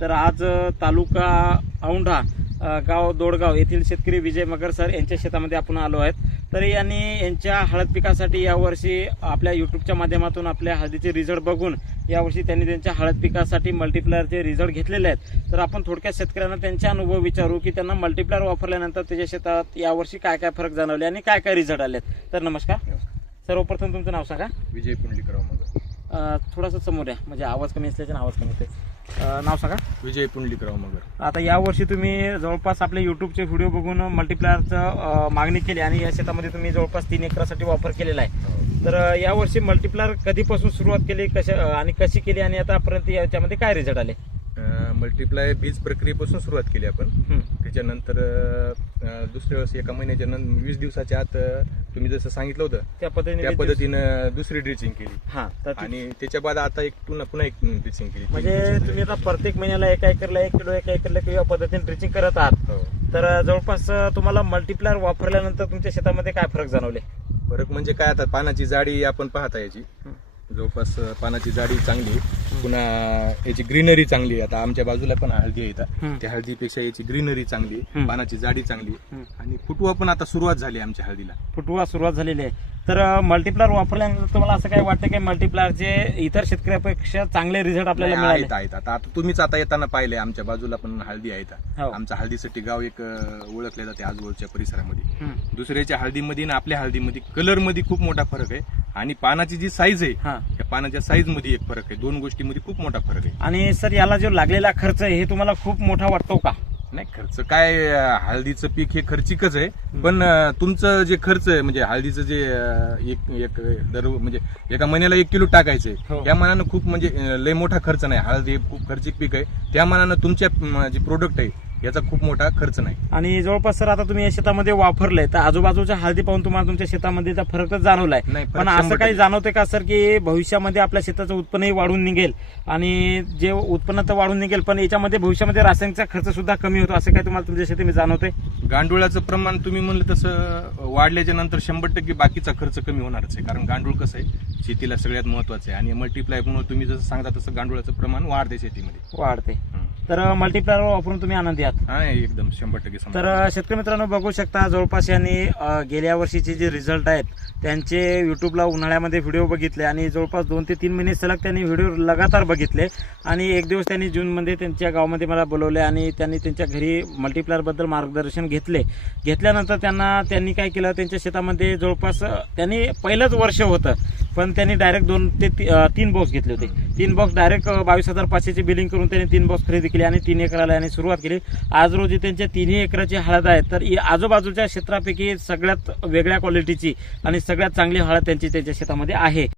तर आज तालुका औंढा गाव दोडगाव येथील शेतकरी विजय मगर सर यांच्या शेतामध्ये आपण आलो आहेत. तर यांनी यांच्या हळद पिकासाठी यावर्षी आपल्या युट्यूबच्या माध्यमातून आपल्या हळदीचे रिझल्ट बघून यावर्षी त्यांनी त्यांच्या हळद पिकासाठी मल्टीप्लायरचे रिझल्ट घेतलेले आहेत. तर आपण थोडक्यात शेतकऱ्यांना त्यांचे अनुभव विचारू की त्यांना मल्टीप्लायर वापरल्यानंतर त्याच्या शेतात यावर्षी काय काय फरक जाणवले आणि काय काय रिझल्ट आलेत. तर नमस्कार. सर्वप्रथम तुमचं नाव सांगा. विजय पुंडलिकराव मगर. थोडंसं समोर या. म्हणजे आवाज कमी असल्याच्या आवाज कमी येते अ, नाव सांगा. विजय पुंडलिकराव मगर. आता यावर्षी तुम्ही जवळपास आपले युट्यूबचे व्हिडिओ बघून मल्टीप्लायरचं मागणी केली आणि या शेतामध्ये तुम्ही जवळपास तीन एकरासाठी वापर केलेला आहे. तर अ, यावर्षी मल्टीप्लायर कधीपासून सुरुवात केली कशा अ, आणि कशी केली आणि आतापर्यंत याच्यामध्ये काय रिझल्ट आले? मल्टिप्लाय बीज प्रक्रियेपासून सुरुवात केली आपण. त्याच्यानंतर दुसऱ्या वेळेस एका महिन्याच्या नंतर वीस दिवसाच्या आत तुम्ही जसं सांगितलं होतं त्या पद्धतीने त्या पद्धतीनं दुसरी ड्रिचिंग केली. हा आणि त्याच्या बाद आता एक पुन्हा पुन्हा एक ड्रिचिंग केली. म्हणजे तुम्ही आता प्रत्येक महिन्याला एका एकरला एक किलो एका एकरला या पद्धतीने ड्रिचिंग करत आहात. हो. तर जवळपास तुम्हाला मल्टीप्लायर वापरल्यानंतर तुमच्या शेतामध्ये काय फरक जाणवले? फरक म्हणजे काय आता पानाची जाडी आपण पाहता याची. जवळपास पानाची जाडी चांगली. पुन्हा याची ग्रीनरी चांगली आहे. आता आमच्या बाजूला पण हळदी आहे. त्या हळदीपेक्षा याची ग्रीनरी चांगली. पानाची जाडी चांगली. आणि फुटवा पण आता सुरुवात झाली आमच्या हळदीला. फुटवा सुरुवात झालेली आहे. तर मल्टीप्लायर वापरल्यानंतर तुम्हाला असं काय वाटतं की मल्टीप्लायरचे इतर शेतकऱ्यापेक्षा चांगले रिझल्ट आपल्याला मिळाले? आहेत आता तुम्हीच आता येताना पाहिले आमच्या बाजूला पण हळदी आहेत हो. आमच्या हळदीसाठी गाव एक ओळखले जाते आजूबाजूच्या परिसरामध्ये. दुसऱ्याच्या हळदीमध्ये आणि आपल्या हळदीमध्ये कलरमध्ये खूप मोठा फरक आहे. आणि पानाची जी साईज आहे हा. त्या पानाच्या साईजमध्ये एक फरक आहे. दोन गोष्टीमध्ये खूप मोठा फरक आहे. आणि सर याला जो लागलेला खर्च आहे हे तुम्हाला खूप मोठा वाटतो का? नाही खर्च काय अं, हळदीचं पीक हे खर्चिकच आहे. पण अं, तुमचं जे खर्च आहे म्हणजे हळदीचं जे अं, एक एक दर म्हणजे एका महिन्याला एक किलो टाकायचंय हो. त्या मानानं खूप म्हणजे अं, लय मोठा खर्च नाही. हळद हे खूप खर्चिक पीक आहे. त्या मानानं तुमच्या अं, जे प्रोडक्ट आहे याचा खूप मोठा खर्च नाही. आणि जवळपास सर आता तुम्ही या शेतामध्ये वापरलंय तर आजूबाजूच्या हळदी पाहून तुम्हाला तुमच्या शेतामध्ये फरक तर जाणवलाय. नाही, फरक पण असं शंभर काही टक्के. जाणवते का सर की भविष्यामध्ये आपल्या शेताचं उत्पन्नही वाढून निघेल? आणि जे उत्पन्न तर वाढून निघेल पण याच्यामध्ये भविष्यामध्ये रासायनिकचा खर्च सुद्धा कमी होतो असं काय तुम्हाला तुमच्या शेतीमध्ये जाणवते गांडुळाचं प्रमाण तुम्ही म्हणलं तसं वाढल्याच्या नंतर शंभर टक्के बाकीचा खर्च कमी होणारच आहे. कारण गांडूळ कसं आहे शेतीला सगळ्यात महत्वाचं आहे. आणि मल्टीप्लाय म्हणून तुम्ही जसं सांगता तसं गांडुळाचं प्रमाण वाढते शेतीमध्ये. वाढते. तर मल्टीप्लायर वापरून तुम्ही आनंदी आहात. हा एकदम. शंभर टक्के. तर शेतकरी मित्रांनो बघू शकता जवळपास यांनी अ, गेल्या वर्षीचे जे रिझल्ट आहेत त्यांचे युट्यूबला उन्हाळ्यामध्ये व्हिडिओ बघितले आणि जवळपास दोन ते तीन महिने सलग त्यांनी व्हिडिओ लगातार बघितले आणि एक दिवस त्यांनी जूनमध्ये त्यांच्या गावामध्ये मला बोलवले आणि त्यांनी त्यांच्या घरी मल्टीप्लायरबद्दल मार्गदर्शन घेतले. घेतल्यानंतर त्यांना त्यांनी काय केलं त्यांच्या शेतामध्ये जवळपास अ, त्यांनी पहिलंच वर्ष होतं पण त्यांनी डायरेक्ट दोन ते ती- अ, तीन बॉक्स घेतले होते. तीन बॉक्स डायरेक्ट बावीस हजार पाचशेची बिलिंग करून त्यांनी तीन बॉक्स खरेदी केली आणि तीन एकराला यांनी सुरुवात केली. आज रोजी त्यांच्या तिन्ही एकराची हळद आहे. तर ही आजूबाजूच्या क्षेत्रापैकी सगळ्यात वेगळ्या क्वालिटीची आणि सगळ्यात चांगली हळद त्यांची त्यांच्या शेतामध्ये आहे.